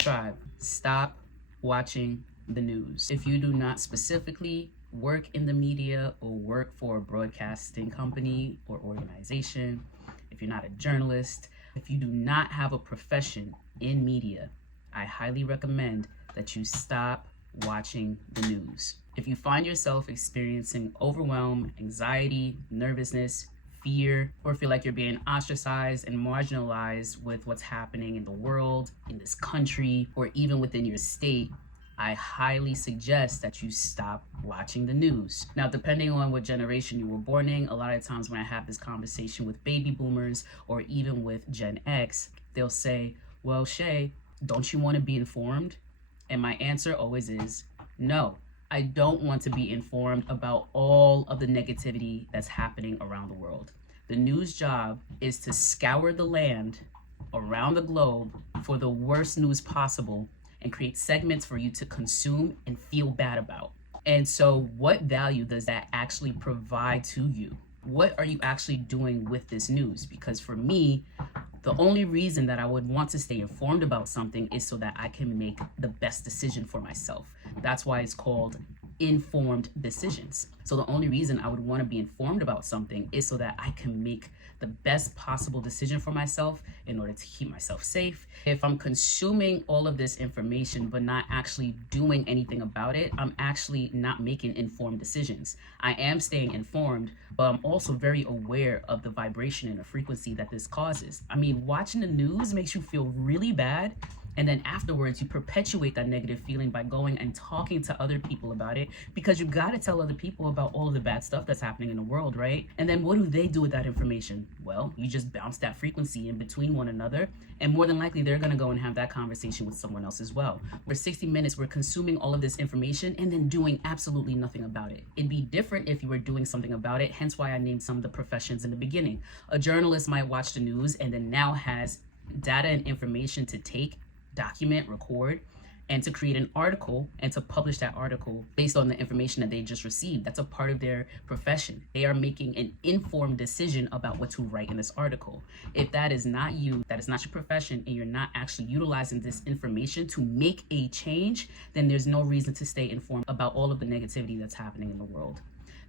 Tribe, stop watching the news. If you do not specifically work in the media or work for a broadcasting company or organization, if you're not a journalist, if you do not have a profession in media, I highly recommend that you stop watching the news. If you find yourself experiencing overwhelm, anxiety, nervousness, fear, or feel like you're being ostracized and marginalized with what's happening in the world, in this country, or even within your state, I highly suggest that you stop watching the news. Now, depending on what generation you were born in, a lot of times when I have this conversation with baby boomers or even with Gen X, they'll say, well, Shay, don't you want to be informed? And my answer always is, no, I don't want to be informed about all of the negativity that's happening around the world. The news job is to scour the land around the globe for the worst news possible and create segments for you to consume and feel bad about. And so what value does that actually provide to you? What are you actually doing with this news? Because for me, the only reason that I would want to stay informed about something is so that I can make the best decision for myself. That's why it's called informed decisions. So the only reason I would want to be informed about something is so that I can make the best possible decision for myself in order to keep myself safe. If I'm consuming all of this information but not actually doing anything about it, I'm actually not making informed decisions. I am staying informed, but I'm also very aware of the vibration and the frequency that this causes. I mean, watching the news makes you feel really bad, and then afterwards you perpetuate that negative feeling by going and talking to other people about it, because you got to tell other people about all of the bad stuff that's happening in the world, right? And then what do they do with that information? Well, you just bounce that frequency in between one another, and more than likely they're going to go and have that conversation with someone else as well. For 60 minutes we're consuming all of this information and then doing absolutely nothing about it. It'd be different if you were doing something about it, hence why I named some of the professions in the beginning. A journalist might watch the news and then now has data and information to take, document, record, and to create an article and to publish that article based on the information that they just received. That's a part of their profession. They are making an informed decision about what to write in this article. If that is not you, that is not your profession, and you're not actually utilizing this information to make a change, then there's no reason to stay informed about all of the negativity that's happening in the world.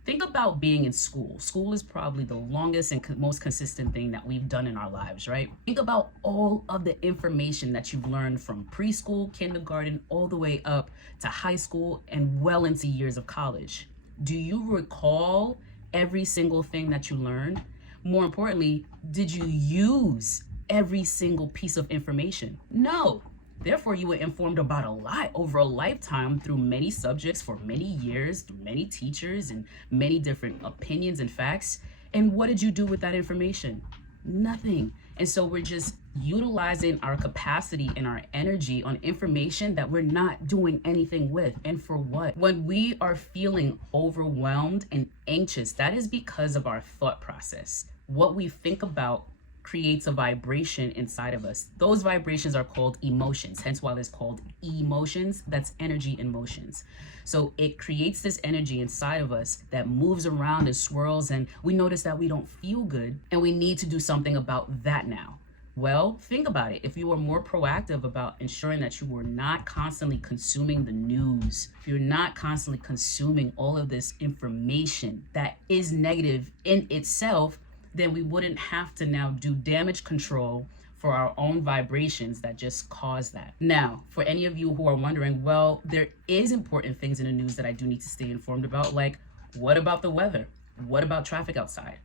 Think about being in school. School is probably the longest and most consistent thing that we've done in our lives, right? Think about all of the information that you've learned from preschool, kindergarten, all the way up to high school and well into years of college. Do you recall every single thing that you learned? More importantly, did you use every single piece of information? No. Therefore, you were informed about a lot over a lifetime through many subjects for many years, through many teachers and many different opinions and facts. And what did you do with that information? Nothing. And so we're just utilizing our capacity and our energy on information that we're not doing anything with. And for what? When we are feeling overwhelmed and anxious, that is because of our thought process. What we think about creates a vibration inside of us. Those vibrations are called emotions, hence why it's called emotions. That's energy in motions. So it creates this energy inside of us that moves around and swirls, and we notice that we don't feel good, and we need to do something about that now. Well, think about it. If you were more proactive about ensuring that you were not constantly consuming the news, if you're not constantly consuming all of this information that is negative in itself, then we wouldn't have to now do damage control for our own vibrations that just cause that. Now, for any of you who are wondering, well, there is important things in the news that I do need to stay informed about, like what about the weather? What about traffic outside?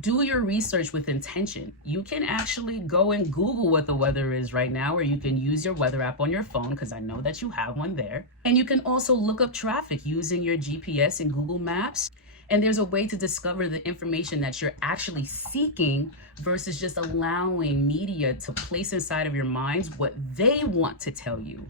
Do your research with intention. You can actually go and Google what the weather is right now, or you can use your weather app on your phone, because I know that you have one there. And you can also look up traffic using your GPS and Google Maps. And there's a way to discover the information that you're actually seeking versus just allowing media to place inside of your minds what they want to tell you.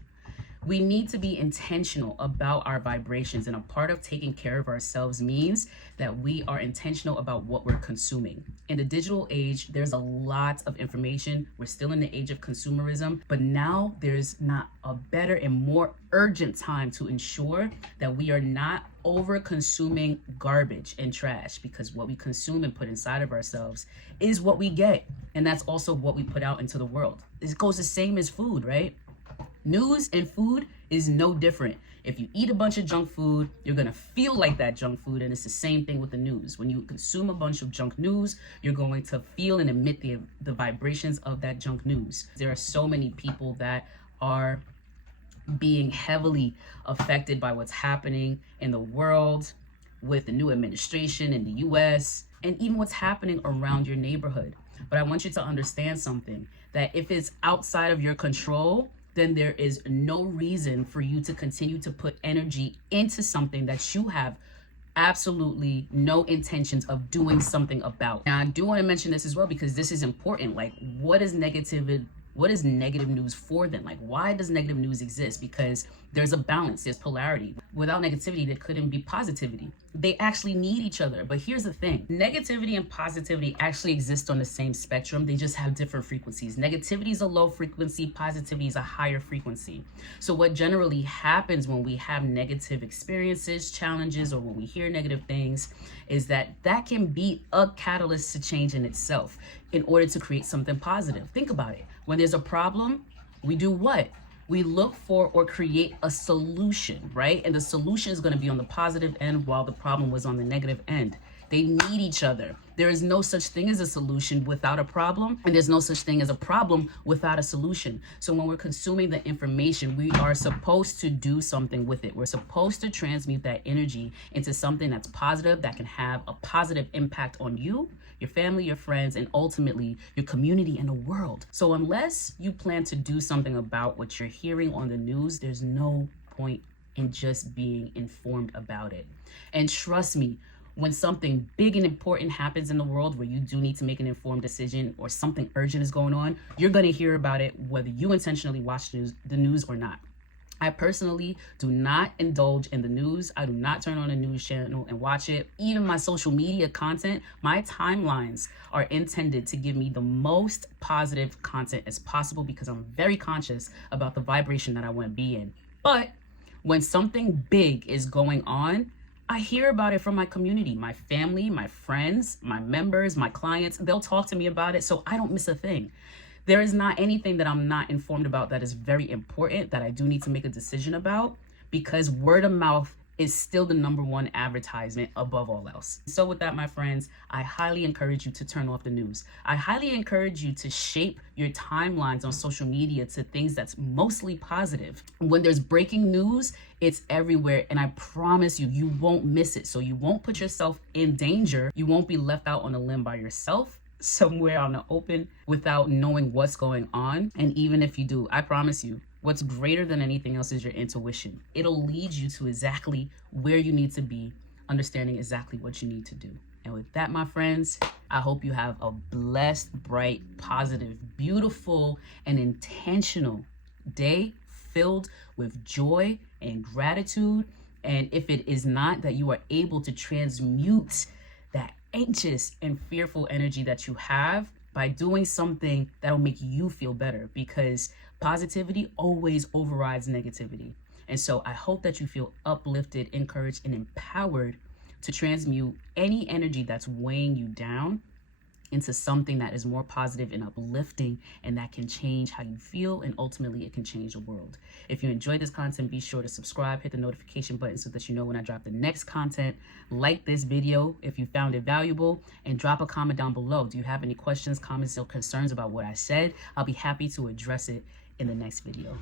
We need to be intentional about our vibrations, and a part of taking care of ourselves means that we are intentional about what we're consuming. In the digital age, there's a lot of information. We're still in the age of consumerism, but now there's not a better and more urgent time to ensure that we are not over consuming garbage and trash, because what we consume and put inside of ourselves is what we get, and that's also what we put out into the world. It goes the same as food, right? News and food is no different. If you eat a bunch of junk food, you're gonna feel like that junk food, and it's the same thing with the news. When you consume a bunch of junk news, you're going to feel and emit the vibrations of that junk news. There are so many people that are being heavily affected by what's happening in the world with the new administration in the US, and even what's happening around your neighborhood. But I want you to understand something, that if it's outside of your control, then there is no reason for you to continue to put energy into something that you have absolutely no intentions of doing something about. Now, I do want to mention this as well, because this is important. Like, what is negative news for then? Like, why does negative news exist? Because there's a balance, there's polarity. Without negativity, there couldn't be positivity. They actually need each other. But here's the thing, negativity and positivity actually exist on the same spectrum. They just have different frequencies. Negativity is a low frequency, positivity is a higher frequency. So what generally happens when we have negative experiences, challenges, or when we hear negative things is that can be a catalyst to change in itself in order to create something positive. Think about it. When there's a problem, we do what? We look for or create a solution, right? And the solution is going to be on the positive end while the problem was on the negative end. They need each other. There is no such thing as a solution without a problem, and there's no such thing as a problem without a solution. So when we're consuming the information, we are supposed to do something with it. We're supposed to transmute that energy into something that's positive, that can have a positive impact on you, your family, your friends, and ultimately your community and the world. So unless you plan to do something about what you're hearing on the news, there's no point in just being informed about it. And trust me, when something big and important happens in the world where you do need to make an informed decision or something urgent is going on, you're going to hear about it whether you intentionally watch the news or not. I personally do not indulge in the news. I do not turn on a news channel and watch it. Even my social media content, my timelines are intended to give me the most positive content as possible, because I'm very conscious about the vibration that I want to be in. But when something big is going on, I hear about it from my community, my family, my friends, my members, my clients. They'll talk to me about it, so I don't miss a thing. There is not anything that I'm not informed about that is very important that I do need to make a decision about, because word of mouth is still the #1 advertisement above all else. So with that, my friends, I highly encourage you to turn off the news. I highly encourage you to shape your timelines on social media to things that's mostly positive. When there's breaking news, it's everywhere, and I promise you, you won't miss it. So you won't put yourself in danger. You won't be left out on a limb by yourself, somewhere on the open, without knowing what's going on. And even if you do, I promise you, what's greater than anything else is your intuition. It'll lead you to exactly where you need to be, understanding exactly what you need to do. And with that, my friends, I hope you have a blessed, bright, positive, beautiful, and intentional day filled with joy and gratitude. And if it is not, that you are able to transmute that anxious and fearful energy that you have by doing something that'll make you feel better, because positivity always overrides negativity. And so I hope that you feel uplifted, encouraged, and empowered to transmute any energy that's weighing you down into something that is more positive and uplifting, and that can change how you feel, and ultimately it can change the world. If you enjoyed this content, be sure to subscribe, hit the notification button so that you know when I drop the next content. Like this video if you found it valuable, and drop a comment down below. Do you have any questions, comments, or concerns about what I said? I'll be happy to address it in the next video.